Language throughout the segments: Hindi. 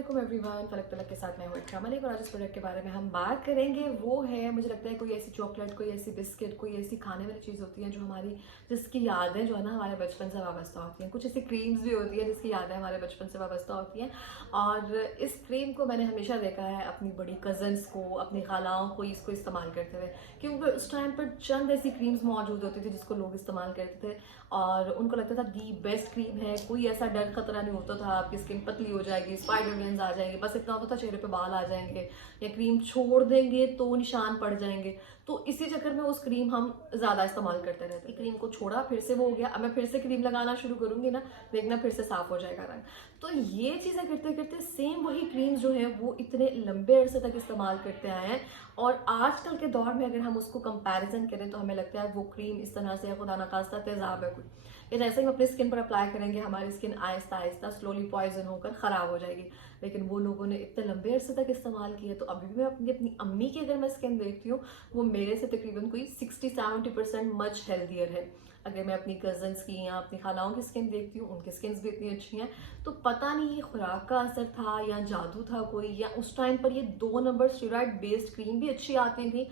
अस्सलामुअलैकुम एवरीवन, फलक तलक के साथ मैं हूँ इकराम मलिक और आज इस प्रोडक्ट के बारे में हम बात करेंगे। वो है, मुझे लगता है कोई ऐसी चॉकलेट, कोई ऐसी बिस्किट, कोई ऐसी खाने वाली चीज़ होती है जो हमारी, जिसकी यादें जो है ना हमारे बचपन से वाबस्ता होती हैं। कुछ ऐसी क्रीम्स भी होती है जिसकी यादें हमारे बचपन से वाबस्ता होती हैं। और इस क्रीम को मैंने हमेशा देखा है अपनी बड़ी कज़न्स को, अपनी खालाओं को इसको इस्तेमाल करते हुए, क्योंकि उस टाइम पर चंद ऐसी क्रीम्स मौजूद होती थी जिसको लोग इस्तेमाल करते थे और उनको लगता था दी बेस्ट क्रीम है। कोई ऐसा डर खतरा नहीं होता था आपकी स्किन पतली हो जाएगी, स्पाइडर वेन्स आ जाएंगे, बस इतना होता था चेहरे पे बाल आ जाएंगे या क्रीम छोड़ देंगे तो निशान पड़ जाएंगे। तो इसी चक्कर में उस क्रीम हम ज्यादा इस्तेमाल करते रहते। क्रीम को छोड़ा, फिर से वो हो गया, अब मैं फिर से क्रीम लगाना शुरू करूंगी ना, देखना फिर से साफ हो जाएगा रंग। तो ये चीजें करते करते सेम वही क्रीम्स जो है वो इतने लंबे अरसे तक इस्तेमाल करते आए हैं। और आजकल के दौर में अगर हम उसको कंपैरिजन करें तो हमें लगता है वो क्रीम इस तरह से खुदा ना खास्ता तेजाब है कोई, या जैसे ही हम अपनी स्किन पर अप्लाई करेंगे हमारी skin Aahista Aahista slowly poison होकर ख़राब हो जाएगी। लेकिन वो लोगों ने इतने लंबे अरसे तक इस्तेमाल किया। तो अभी भी मैं अपनी अम्मी की अगर मैं स्किन देखती हूँ, वो मेरे से तकरीबन कोई 60-70% मच हेल्दियर है। अगर मैं अपनी कजन्स की या अपनी खालाओं की स्किन देखती हूँ, उनकी स्किन भी इतनी अच्छी हैं। तो पता नहीं ये खुराक का असर था या जादू था कोई, या उस टाइम पर ये 2 नंबर स्टेरॉइड बेस्ड क्रीम भी अच्छी आती थी।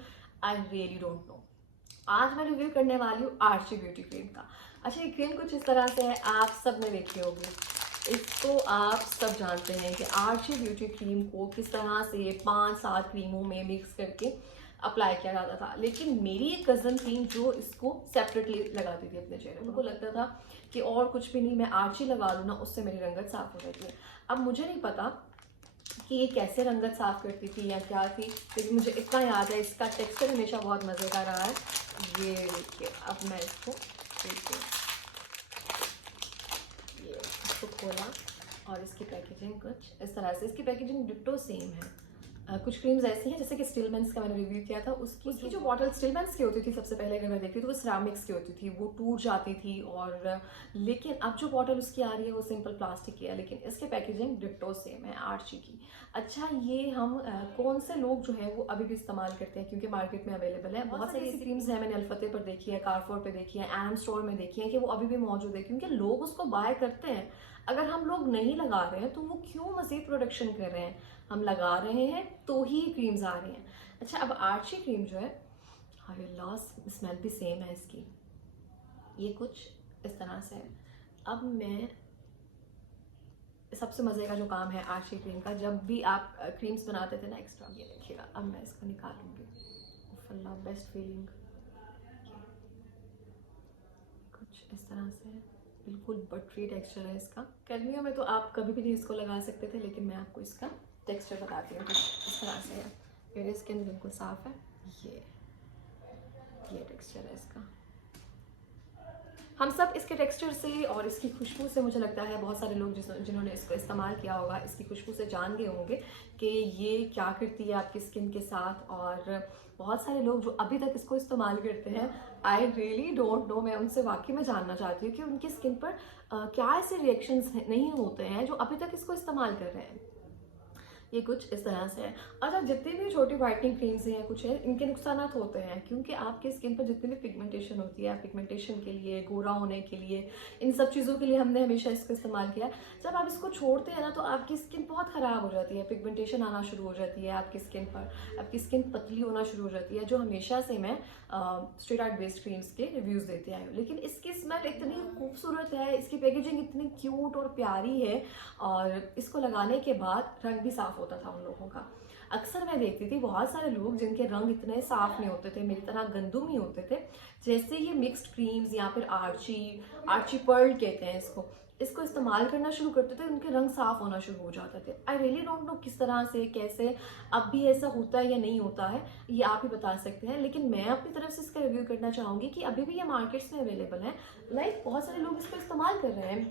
I really don't know. आज मैं रिव्यू करने वाली हूँ आर्ची ब्यूटी क्रीम का। अच्छा, ये क्रीम कुछ इस तरह से है, आप सब ने देखी होगी। इसको आप सब जानते हैं कि आर्ची ब्यूटी क्रीम को किस तरह से 5-7 क्रीमों में मिक्स करके अप्लाई किया जाता था। लेकिन मेरी एक कज़न थी जो इसको सेपरेटली लगाती थी अपने चेहरे पर। उनको लगता था कि और कुछ भी नहीं, मैं आर्ची लगा लूँ ना, उससे मेरी रंगत साफ हो जाती है। अब मुझे नहीं पता कि ये कैसे रंगत साफ करती थी या क्या थी, लेकिन मुझे इतना याद है इसका टेक्सचर हमेशा बहुत मज़े का रहा है। ये देखिए, अब मैं इसको देखिए, ये इसको खोला और इसकी पैकेजिंग कुछ इस तरह से, इसकी पैकेजिंग डिट्टो सेम है। कुछ क्रीम्स ऐसी हैं जैसे कि स्टिलमेंस का मैंने रिव्यू किया था, उसकी जो बॉटल स्टिलमेंस की होती थी सबसे पहले अगर मैं देखती तो वो सिरामिक्स की होती थी, वो टूट जाती थी। और लेकिन अब जो बॉटल उसकी आ रही है वो सिंपल प्लास्टिक की है, लेकिन इसके पैकेजिंग डिट्टो सेम है आर्ची की। अच्छा, ये हम कौन से लोग जो हैं वो अभी भी इस्तेमाल करते हैं, क्योंकि मार्केट में अवेलेबल है बहुत सारी ऐसी क्रीम्स हैं। मैंने अल्फते पर देखी है, कारफोर पे देखी है, एम स्टोर में देखी है कि वो अभी भी मौजूद है, क्योंकि लोग उसको बाय करते हैं। अगर हम लोग नहीं लगा रहे हैं तो वो क्यों मजीद प्रोडक्शन कर रहे हैं? हम लगा रहे हैं तो ही क्रीम्स आ रही हैं। अच्छा, अब आर्ची क्रीम जो है, अरे लास्ट स्मेल भी सेम है इसकी, ये कुछ इस तरह से है। अब मैं, सबसे मज़े का जो काम है आर्ची क्रीम का, जब भी आप क्रीम्स बनाते थे ना एक्स्ट्रा, ये देखिएगा, अब मैं इसको निकालूंगी। अल्लाह, बेस्ट फीलिंग कुछ इस तरह से है, बिल्कुल बटरी टेक्सचर है इसका। गर्मियों में तो आप कभी भी नहीं इसको लगा सकते थे, लेकिन मैं आपको इसका टेक्सचर बताती हूँ। कुछ इस तरह से है, मेरी स्किन बिल्कुल साफ है। ये टेक्सचर है इसका। हम सब इसके टेक्सचर से और इसकी खुशबू से, मुझे लगता है बहुत सारे लोग जिन्होंने इसको इस्तेमाल किया होगा, इसकी खुशबू से जान गए होंगे कि ये क्या करती है आपकी स्किन के साथ। और बहुत सारे लोग जो अभी तक इसको इस्तेमाल करते हैं, आई रियली डोंट नो, मैं उनसे वाकई में जानना चाहती हूँ कि उनकी स्किन पर क्या ऐसे रिएक्शंस नहीं होते हैं जो अभी तक इसको इस्तेमाल कर रहे हैं। ये कुछ इस तरह से है। अच्छा, जितनी भी छोटी वाइटनिंग क्रीम्स हैं कुछ है, इनके नुकसान होते हैं, क्योंकि आपकी स्किन पर जितनी भी पिगमेंटेशन होती है, पिगमेंटेशन के लिए, गोरा होने के लिए, इन सब चीज़ों के लिए हमने हमेशा इसको इस्तेमाल किया। जब आप इसको छोड़ते हैं ना तो आपकी स्किन बहुत ख़राब हो जाती है, पिगमेंटेशन आना शुरू हो जाती है आपकी स्किन पर, आपकी स्किन पतली होना शुरू हो जाती है, जो हमेशा से मैं स्टेरॉइड बेस्ड क्रीम्स के रिव्यूज़ देते आई हूँ। लेकिन इसकी स्मेल इतनी खूबसूरत है, इसकी पैकेजिंग इतनी क्यूट और प्यारी है, और इसको लगाने के बाद रंग भी साफ होता था उन लोगों का। अक्सर मैं देखती थी बहुत सारे लोग जिनके रंग इतने साफ नहीं होते थे, मेरी तरह गंदुम ही होते थे, जैसे ये मिक्स्ड क्रीम्स या फिर आर्ची पर्ल कहते हैं इसको इस्तेमाल करना शुरू करते थे, उनके रंग साफ होना शुरू हो जाते थे। आई रियली डोंट नो किस तरह से, कैसे, अब भी ऐसा होता है या नहीं होता है, ये आप ही बता सकते हैं। लेकिन मैं अपनी तरफ से इसका रिव्यू करना चाहूँगी कि अभी भी ये मार्केट्स में अवेलेबल है। लाइक बहुत सारे लोग इसको इस्तेमाल कर रहे हैं,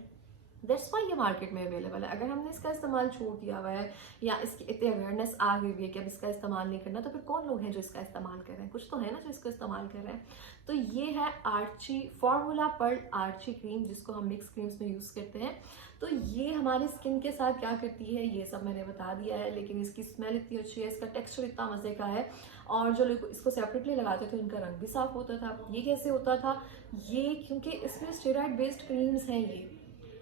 दैट्स वाई ये मार्केट में अवेलेबल है। अगर हमने इसका इस्तेमाल छोड़ दिया हुआ है या इसकी इतनी अवेयरनेस आ गई है कि अब इसका इस्तेमाल नहीं करना, तो फिर कौन लोग हैं जो इसका इस्तेमाल कर रहे हैं? कुछ तो है ना जो इसको इस्तेमाल कर रहे हैं। तो ये है Archie formula pearl Archie cream, जिसको हम मिक्स क्रीम्स में यूज़ करते हैं। तो ये हमारी स्किन के साथ क्या करती है ये सब मैंने बता दिया है, लेकिन इसकी स्मेल इतनी अच्छी है, इसका टेक्सचर इतना मज़े का है, और जो लोग इसको सेपरेटली लगाते थे उनका रंग भी साफ होता था। ये कैसे होता था? ये क्योंकि इसमें स्टेरॉइड बेस्ड क्रीम्स हैं, ये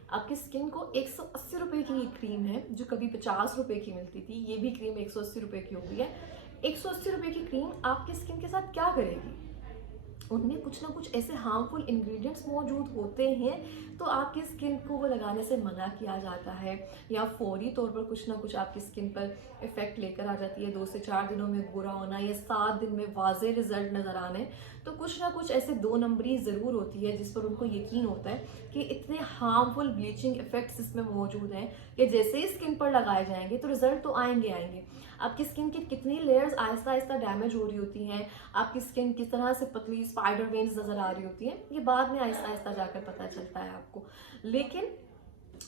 आपकी स्किन को 180 रुपये की ये क्रीम है, जो कभी 50 रुपये की मिलती थी, ये भी क्रीम 180 रुपये की हो गई है। 180 रुपये की क्रीम आपकी स्किन के साथ क्या करेगी? उनमें कुछ ना कुछ ऐसे हार्मफुल इंग्रेडिएंट्स मौजूद होते हैं, तो आपकी स्किन को वो लगाने से मना किया जाता है, या फौरी तौर पर कुछ ना कुछ आपकी स्किन पर इफेक्ट लेकर आ जाती है, 2 से 4 दिनों में बुरा होना या 7 दिन में वाजे रिजल्ट नज़र आने। तो कुछ ना कुछ ऐसे 2 नंबरी ज़रूर होती है जिस पर उनको यकीन होता है कि इतने हार्मफुल ब्लीचिंग इफेक्ट्स इसमें मौजूद हैं कि जैसे ही स्किन पर लगाए जाएंगे तो रिजल्ट तो आएंगे आएंगे। आपकी स्किन की कितनी लेयर्स आहिस्ता आहिस्ता डैमेज हो रही होती हैं, आपकी स्किन किस तरह से पतली स्पाइडर वेन्स नज़र आ रही होती हैं, ये बाद में आहिस्ता आहिस्ता जाकर पता चलता है आपको। लेकिन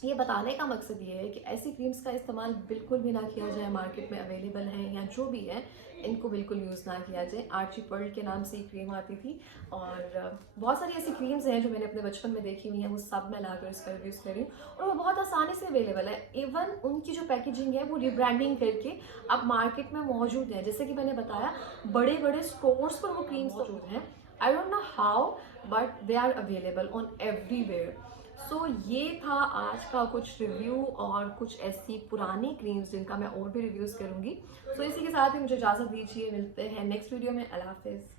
ये बताने का मकसद ये है कि ऐसी क्रीम्स का इस्तेमाल बिल्कुल भी ना किया जाए, मार्केट में अवेलेबल हैं या जो भी है, इनको बिल्कुल यूज़ ना किया जाए। आर्ची पर्ल के नाम से ये क्रीम आती थी, और बहुत सारी ऐसी क्रीम्स हैं जो मैंने अपने बचपन में देखी हुई हैं, वो सब मैं लाकर इसका यूज़ कर रही हूँ, और वो बहुत आसानी से अवेलेबल है। इवन उनकी जो पैकेजिंग है वो रिब्रांडिंग करके अब मार्केट में मौजूद है। जैसे कि मैंने बताया, बड़े बड़े स्टोर्स पर वो क्रीम्स मौजूद हैं। I don't know how, but they are available on everywhere. So ये था आज का कुछ रिव्यू और कुछ ऐसी पुरानी क्रीम्स जिनका मैं और भी रिव्यूज़ करूँगी। सो इसी के साथ ही मुझे इजाज़त दीजिए, मिलते हैं नेक्स्ट वीडियो में। अल्लाह हाफिज़।